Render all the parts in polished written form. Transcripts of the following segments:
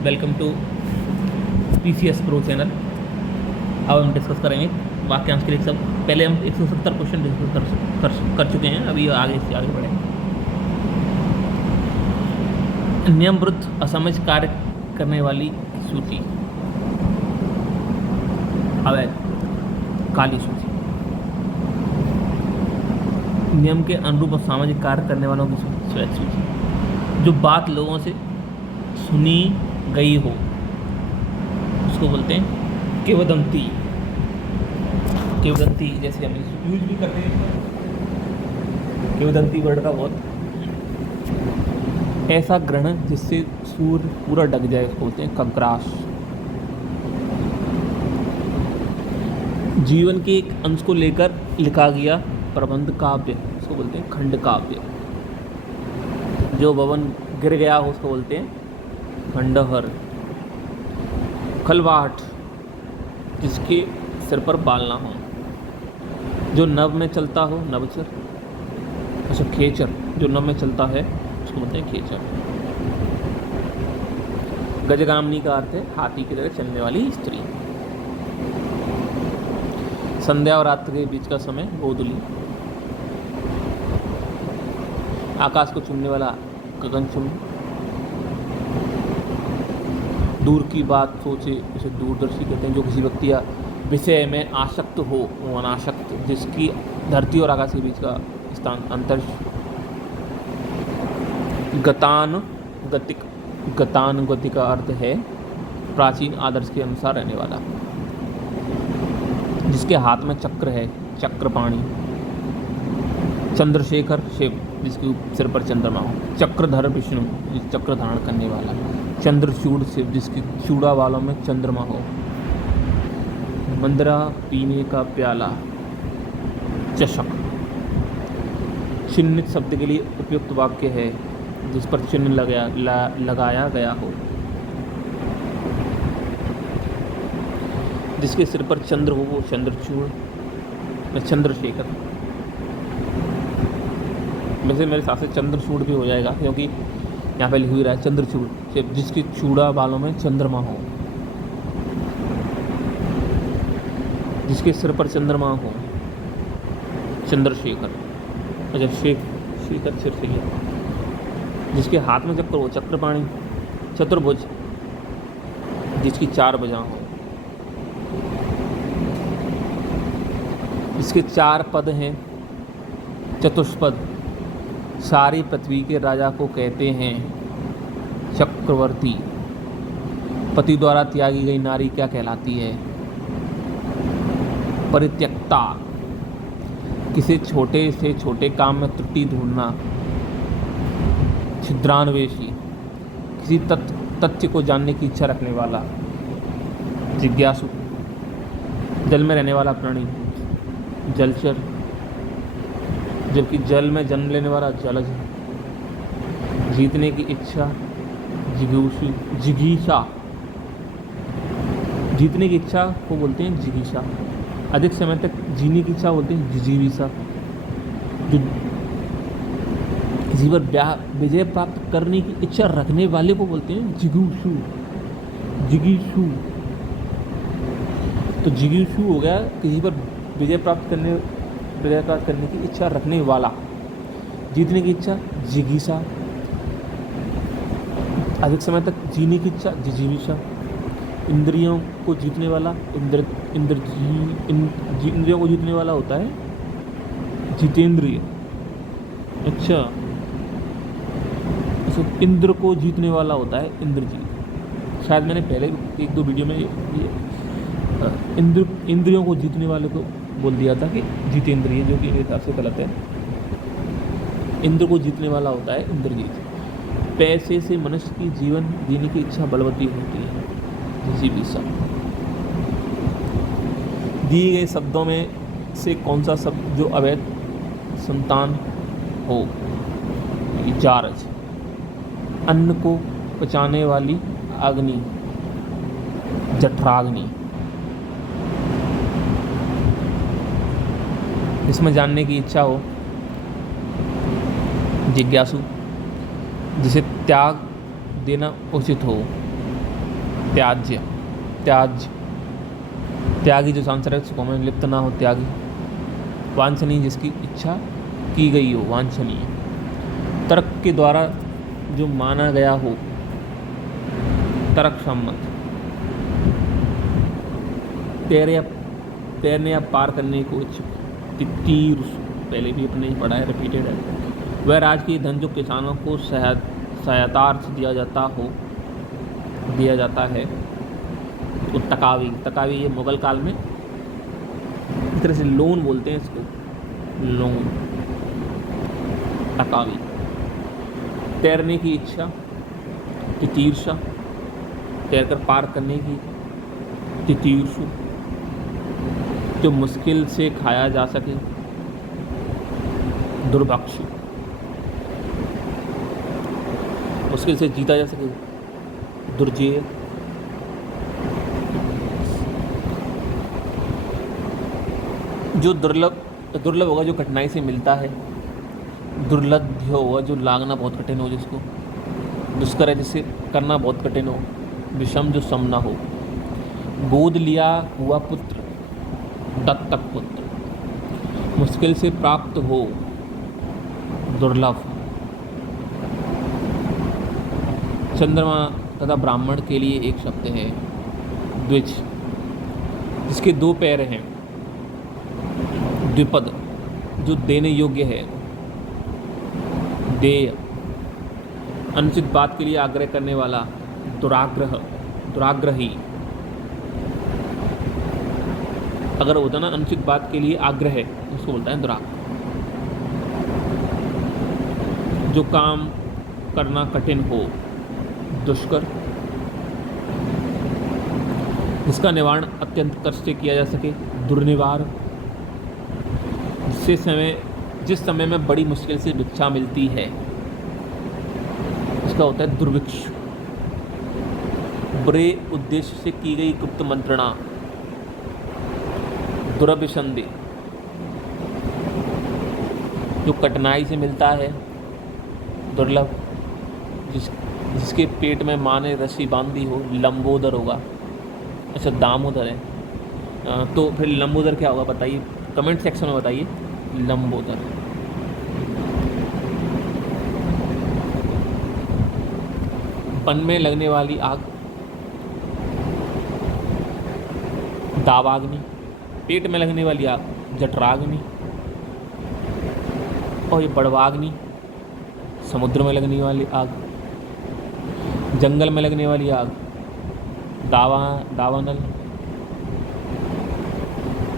Welcome to PCS pro channel. अब हम discuss करेंगे वाक्यांश के लिए सब। पहले हम 170 क्वेश्चन डिस्कस कर चुके हैं, अभी आगे से आगे बढ़े। नियम विरुद्ध असमझ कार्य करने वाली सूची, अवैध काली सूची। नियम के अनुरूप और सामाजिक कार्य करने वालों की श्वेत सूची। जो बात लोगों से सुनी गई हो उसको बोलते हैं किंवदंती। किंवदंती जैसे हम यूज भी करते हैं, किंवदंती वर्ड का बहुत। ऐसा ग्रहण जिससे सूर्य पूरा ढक जाए उसको बोलते हैं खग्रास। जीवन के एक अंश को लेकर लिखा गया प्रबंध काव्य उसको बोलते हैं खंड काव्य। जो भवन गिर गया हो उसको बोलते हैं खंडहर। खलवाहट जिसके सिर पर बाल ना हो। जो नभ में चलता हो नभचर। अच्छा, खेचर जो नभ में चलता है उसको बोलते हैं खेचर। गजगामिनी का अर्थ है हाथी की तरह चलने वाली स्त्री। संध्या और रात्रि के बीच का समय गोधूली। आकाश को चूमने वाला गगनचुंबी। दूर की बात सोचे उसे दूरदर्शी कहते हैं। जो किसी व्यक्ति या विषय में आसक्त हो वो अनासक्त। जिसकी धरती और आकाश के बीच का स्थान अंतर। गतानुगतिक। गतानुगतिक का अर्थ है प्राचीन आदर्श के अनुसार रहने वाला। जिसके हाथ में चक्र है चक्रपाणी। चंद्रशेखर शिव जिसके सिर पर चंद्रमा हो। चक्रधर विष्णु जिस चक्र धारण करने वाला। चंद्रचूड़ शिव जिसकी चूड़ा वालों में चंद्रमा हो। मंदरा पीने का प्याला चषक। चिन्हित शब्द के लिए उपयुक्त वाक्य है जिस पर चिन्ह लगाया गया हो। जिसके सिर पर चंद्र हो वो चंद्रचूड़ या चंद्रशेखर। वैसे मेरे हिसाब से चंद्रचूड़ भी हो जाएगा क्योंकि यहाँ पे लिख हुई रहा है चंद्रचूड़ जिसकी चूड़ा बालों में चंद्रमा हो। जिसके सिर पर चंद्रमा हो चंद्रशेखर। अच्छा, शेखर सिर से गया। जिसके हाथ में चक्र हो चक्रपाणी। चतुर्भुज जिसकी 4 भुजाएं हो। इसके 4 पद हैं चतुष्पद। सारी पृथ्वी के राजा को कहते हैं चक्रवर्ती। पति द्वारा त्यागी गई नारी क्या कहलाती है? परित्यक्ता। किसी छोटे से छोटे काम में त्रुटि ढूंढना। छिद्रान्वेषी किसी तथ्य को जानने की इच्छा रखने वाला। जिज्ञासु जल में रहने वाला प्राणी। जलचर जबकि जल में जन्म लेने वाला जलज। जीतने की इच्छा जिगीषा। जीतने की इच्छा को बोलते हैं जिगीषा। अधिक समय तक जीने की इच्छा बोलते हैं जिजीविषा। जो किसी पर विजय प्राप्त करने की इच्छा रखने वाले को बोलते हैं जिगीषु। जिगीषु तो जिगीषु हो गया किसी पर विजय प्राप्त करने की इच्छा रखने वाला। जीतने की इच्छा जिगीषा। अधिक समय तक जीने की इच्छा जिजीविषा। इंद्रियों को जीतने वाला इंद्रियों को जीतने वाला होता है जितेंद्रिय। अच्छा, इंद्र को जीतने वाला होता है इंद्रजीत। शायद मैंने पहले 1-2 वीडियो में इंद्रियों को जीतने वाले को बोल दिया था कि जितेंद्रिय, जो कि मेरे हिसाब से गलत है। इंद्र को जीतने वाला होता है इंद्रजीत। पैसे से मनुष्य की जीवन जीने की इच्छा बलवती होती है जिजीविषा। दिए गए शब्दों में से कौन सा शब्द जो अवैध संतान हो? जारज। अन्न को पचाने वाली अग्नि जठराग्नि। इसमें जानने की इच्छा हो जिज्ञासु। जिसे त्याग देना उचित हो त्याज्य, त्याज्य, त्यागी जो सांसारिक सुखों में लिप्त ना हो, त्यागी। वांछनीय, जिसकी इच्छा की गई हो, वांछनीय। तर्क के द्वारा जो माना गया हो, तर्क सम्मत। तैरने या पार करने को इच्छुक, तितीर्ष, पहले भी अपने पढ़ा है, रिपीटेड है। वह राजकीय धन जो किसानों को सहायतार्थ दिया जाता है, तो तकावी। तकावी ये मुगल काल में इस तरह से लोन बोलते हैं इसको, लोन, तकावी। तैरने की इच्छा, तितीर्षा, तैरकर पार करने की, तितीर्षु। जो मुश्किल से खाया जा सके, दुर्भक्षु। मुश्किल से जीता जा सके, दुर्जेय। जो दुर्लभ होगा, जो कठिनाई से मिलता है। दुर्लभ्य होगा, जो लागना बहुत कठिन हो, जिसको। दुष्कर है, जिससे करना बहुत कठिन हो। विषम, जो सम ना हो। गोद लिया हुआ पुत्र, दत्तक पुत्र। मुश्किल से प्राप्त हो, दुर्लभ। चंद्रमा तथा ब्राह्मण के लिए एक शब्द है, द्विज, जिसके दो पैर हैं। द्विपद, जो देने योग्य है, देय। अनुचित बात के लिए आग्रह करने वाला, दुराग्रह, दुराग्रही। अगर होता ना अनुचित बात के लिए आग्रह है, उसको बोलता है दुराग्रह। जो काम करना कठिन हो, दुष्कर। जिसका निवारण अत्यंत कष्ट से किया जा सके, दुर्निवार। जिस समय में बड़ी मुश्किल से भिक्षा मिलती है, उसका होता है दुर्भिक्ष। बुरे उद्देश्य से की गई गुप्त मंत्रणा, दुरभिसंधि। जो कठिनाई से मिलता है, दुर्लभ। जिसके पेट में माँ ने रस्सी बांधी हो, लंबोदर होगा। अच्छा, दामोदर है, तो फिर लंबोदर क्या होगा बताइए, कमेंट सेक्शन में बताइए। लंबोदर। वन में लगने वाली आग, दावाग्नि। पेट में लगने वाली आग, जठराग्नि। और ये बड़वाग्नि, समुद्र में लगने वाली आग। जंगल में लगने वाली आग, दावानल।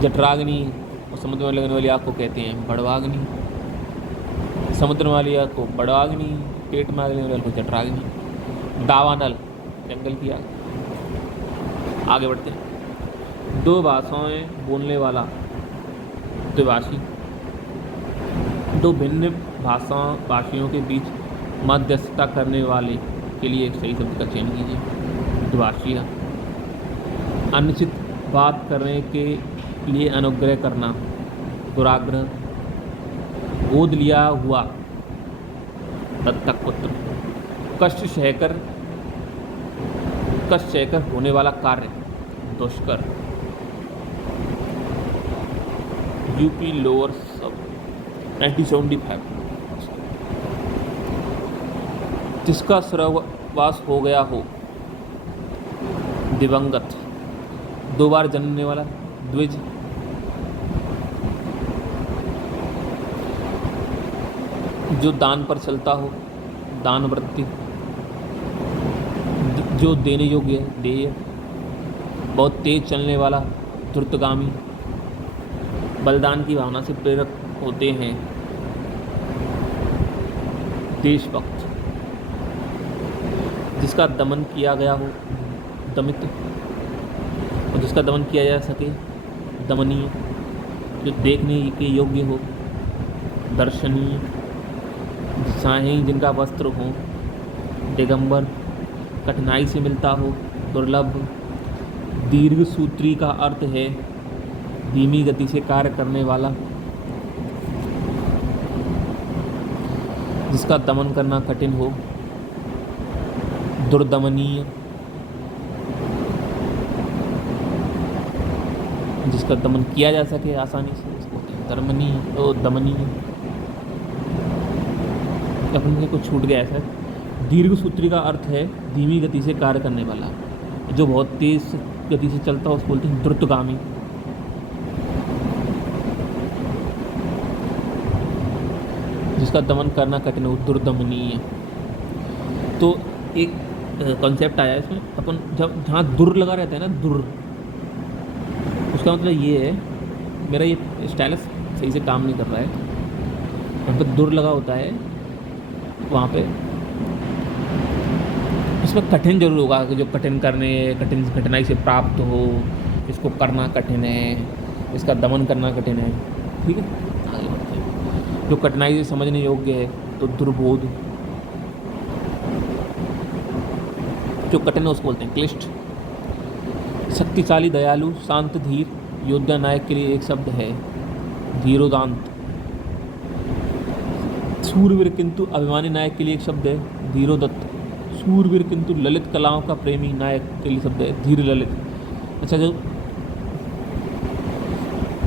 जठराग्नि और समुद्र में लगने वाली आग को कहते हैं बड़वाग्नि। समुद्र में वाली आग को बड़वाग्नि, पेट में लगने वाली आग को जठराग्नि। दावानल, जंगल की आग। आगे बढ़ते हैं। दो भाषाएं बोलने वाला, द्विभाषी। दो भिन्न भाषियों के बीच मध्यस्थता करने वाले के लिए एक सही शब्द का चयन कीजिए, द्विभाषी। अनुचित बात करने के लिए अनुग्रह करना, दुराग्रह। गोद लिया हुआ, दत्तक पुत्र। कष्ट सहकर होने वाला कार्य, दुष्कर। यूपी लोअर सब 1975। जिसका स्वर्गवास हो गया हो, दिवंगत। दो बार जन्मने वाला, द्विज। जो दान पर चलता हो, दान वृत्ति। जो देने योग्य है, देय। बहुत तेज चलने वाला, द्रुतगामी। बलिदान की भावना से प्रेरक होते हैं, देशभक्त। जिसका दमन किया गया हो, दमित। और जिसका दमन किया जा सके, दमनीय। जो देखने के योग्य हो, दर्शनीय। साही जिनका वस्त्र हो, दिगंबर। कठिनाई से मिलता हो, दुर्लभ। दीर्घ सूत्री का अर्थ है धीमी गति से कार्य करने वाला। जिसका दमन करना कठिन हो, दुर्दमनीय। जिसका दमन किया जा सके आसानी से, उसको बोलते हैं दमनी और दमनी। अपन से कुछ छूट गया है सर। दीर्घ सूत्री का अर्थ है धीमी गति से कार्य करने वाला, जो बहुत तेज गति से चलता है उसको बोलते हैं द्रुतगामी। जिसका दमन करना कठिन हो दुर्दमनीय। तो एक कॉन्सेप्ट आया इसमें, अपन जब जहाँ दुर लगा रहता है ना, दुर, उसका मतलब ये है, मेरा ये स्टाइलस सही से काम नहीं कर रहा है, वहाँ पर दुर लगा होता है, वहाँ पे इसमें कठिन जरूर होगा कि जो कठिन करने, कठिन कठिनाई से प्राप्त हो, इसको करना कठिन है, इसका दमन करना कठिन है। ठीक है, आगे बढ़ते हैं। जो कठिनाई से समझने योग्य है तो दुर्बोध, जो कठिन है उसको बोलते हैं क्लिष्ट। शक्तिशाली, दयालु, शांत, धीर, योद्धा, नायक के लिए एक शब्द है धीरोदांत। सूरवीर किंतु अभिमानी नायक के लिए एक शब्द है धीरोदत्त। सूरवीर किंतु ललित कलाओं का प्रेमी नायक के लिए शब्द है धीर ललित। अच्छा, जो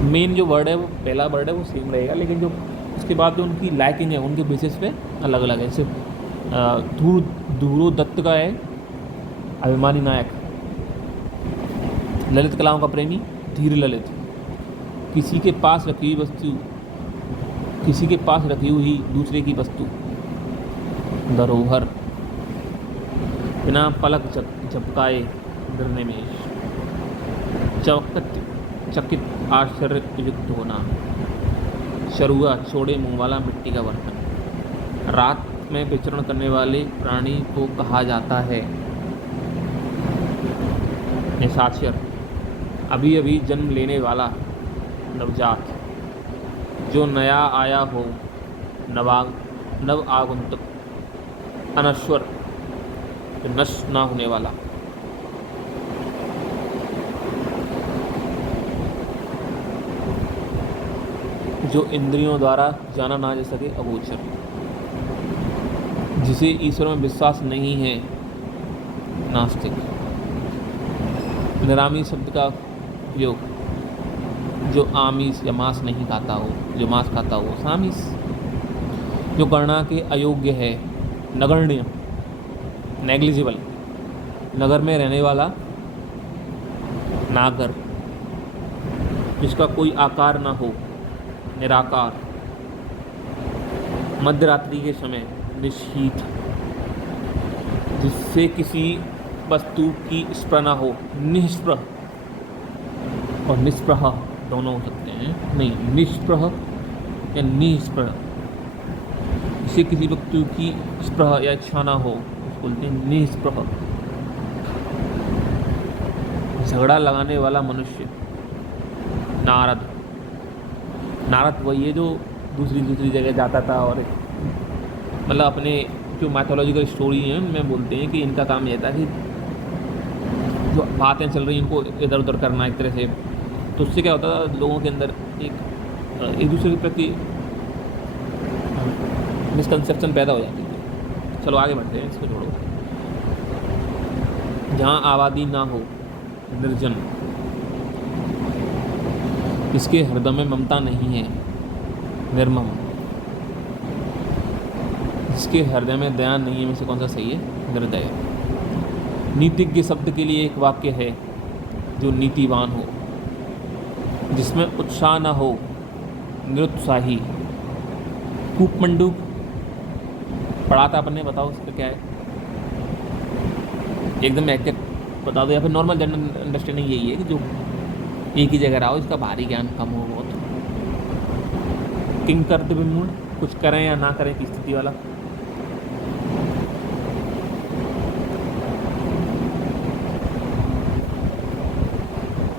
मेन जो वर्ड है वो पहला वर्ड है वो सेम रहेगा, लेकिन जो उसके बाद जो उनकी लाइकिंग है उनके बेसिस पे अलग अलग है। जैसे धीरोदत्त का है अभिमानी नायक, ललित कलाओं का प्रेमी धीर ललित। किसी के पास रखी हुई वस्तु, किसी के पास रखी हुई दूसरे की वस्तु धरोहर। बिना पलक झपकाए निर्निमेष। चकित आश्चर्ययुक्त होना। शरुआ, छोड़े मुँह वाला, मिट्टी का बर्तन। रात में विचरण करने वाले प्राणी को कहा जाता है निशाचर। अभी अभी जन्म लेने वाला, नवजात। जो नया आया हो, नव आगंतुक। अनश्वर, जो नष्ट ना होने वाला। जो इंद्रियों द्वारा जाना ना जा सके, अगोचर। जिसे ईश्वर में विश्वास नहीं है, नास्तिक। निरामी शब्द का उपयोग, जो आमिष या मांस नहीं खाता हो, जो मांस खाता हो सामिस। जो गणना के अयोग्य है, नगण्य, नेग्लिजिबल। नगर में रहने वाला, नागर। जिसका कोई आकार ना हो, निराकार। मध्यरात्रि के समय, निशीथ। जिससे किसी वस्तु की स्पृह ना हो, निष्प्रह। और निष्प्रह दोनों हो सकते हैं, नहीं, निष्प्रह या निष्प्रह। जिससे किसी वस्तु की स्पृह या इच्छा ना हो, उसको बोलते हैं निष्प्रह। झगड़ा लगाने वाला मनुष्य, नारद। नारद वही है जो दूसरी जगह जाता था और मतलब अपने जो मैथोलॉजिकल स्टोरी हैं उनमें बोलते हैं कि इनका काम ये था कि जो बातें चल रही इनको इधर उधर करना एक तरह से। तो उससे क्या होता था, लोगों के अंदर एक दूसरे के प्रति मिसकंसेप्शन पैदा हो जाती थी। चलो आगे बढ़ते हैं, इसको छोड़ो। जहाँ आबादी ना हो, निर्जन। इसके हृदय में ममता नहीं है, निर्मम। जिसके हृदय में दया नहीं है, में से कौन सा सही है, निर्दय। नीतिज्ञ शब्द के लिए एक वाक्य है, जो नीतिवान हो। जिसमें उत्साह न हो, निरुत्साही। कूपमंडूक पढ़ा था अपन ने, बताओ उसका क्या है, एकदम एक्ट बता दो, या फिर नॉर्मल जनरल अंडरस्टैंडिंग यही है कि जो एक ही जगह रहो, इसका भारी ज्ञान कम हो बहुत। किंग करते विमूढ़, कुछ करें या ना करें की स्थिति वाला।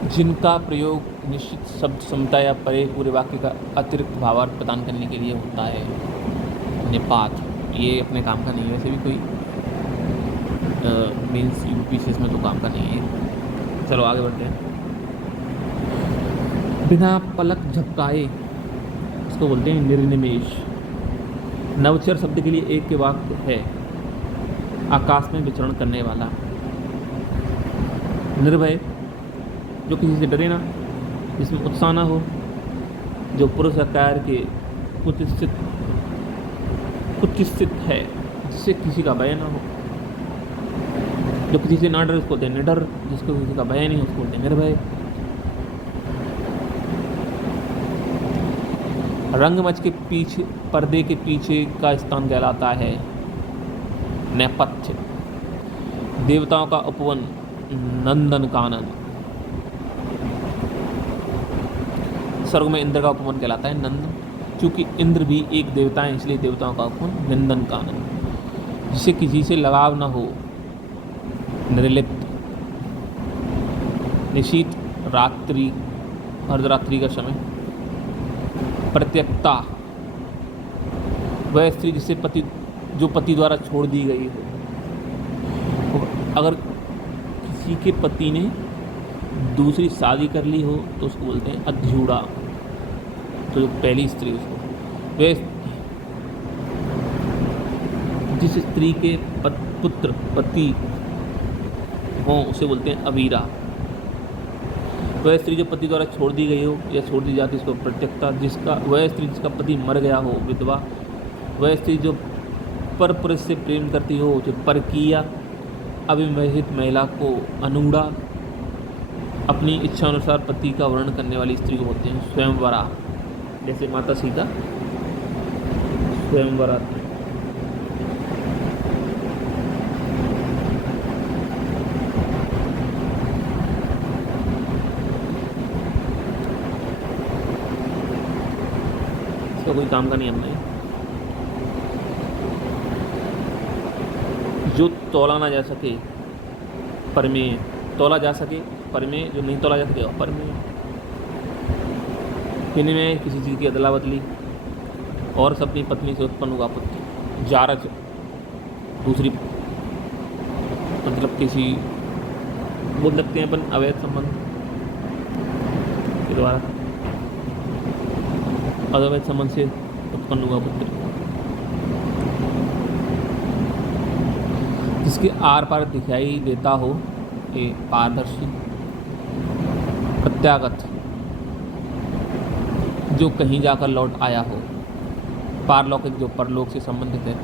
जिनका प्रयोग निश्चित शब्द क्षमता या परे पूरे वाक्य का अतिरिक्त भावार्थ प्रदान करने के लिए होता है। निपात, ये अपने काम का नहीं है, वैसे भी कोई मीन्स यूपीसीएस में तो काम का नहीं है। चलो आगे बढ़ते हैं। बिना पलक झपकाए, इसको बोलते हैं निर्निमेष। नवचर शब्द के लिए एक के वाक्य है, आकाश में विचरण करने वाला। निर्भय, जो किसी से डरे ना, जिसमें उत्साह न हो, जो पुरुष आकार के कुत्सित है, जिससे किसी का भय न हो, जो किसी से ना डर उसको बोलते हैं निडर, जिसको किसी का भय नहीं उसको बोलते हैं निर्भय। रंगमंच के पीछे, पर्दे के पीछे का स्थान कहलाता है नेपथ्य। देवताओं का उपवन नंदन कानन। स्वर्ग में इंद्र का उपवन कहलाता है नंदन, क्योंकि इंद्र भी एक देवता है, इसलिए देवताओं का उपवन नंदन कानन। जिसे किसी से लगाव न हो, निर्लिप्त। निशीत, रात्रि, अर्धरात्रि का समय। परित्यक्ता, वह स्त्री जिसे जो पति द्वारा छोड़ दी गई हो। अगर किसी के पति ने दूसरी शादी कर ली हो तो उसको बोलते हैं अध्यूढ़ा, तो जो पहली स्त्री उसको। वह जिस स्त्री के पुत्र पति हों उसे बोलते हैं अवीरा। वह स्त्री जो पति द्वारा छोड़ दी गई हो या छोड़ दी जाती है उसको परित्यक्ता। वह स्त्री जिसका पति मर गया हो, विधवा। वह स्त्री जो पर पुरुष से प्रेम करती हो उसे परकीया। अविवाहित महिला को अनूढ़ा। अपनी इच्छा अनुसार पति का वर्णन करने वाली स्त्री को बोलते हैं स्वयंवरा, जैसे माता सीता स्वयंवरा थी। इसका कोई काम का नियम नहीं। जो तोला ना जा सके परमेय, तोला जा सके परमेय, जो नहीं तोला जा सके अपरमेय। विनिमय, किसी चीज़ की अदला बदली। और अपनी पत्नी से उत्पन्न हुआ पुत्र। जारज, दूसरी मतलब किसी बोल सकते हैं अपन अवैध संबंध के द्वारा, अवैध संबंध से उत्पन्न हुआ पुत्र। जिसके आर पार दिखाई देता हो, ये पारदर्शी। प्रत्यागत, जो कहीं जाकर लौट आया हो। पारलौकिक, जो परलोक से संबंधित है।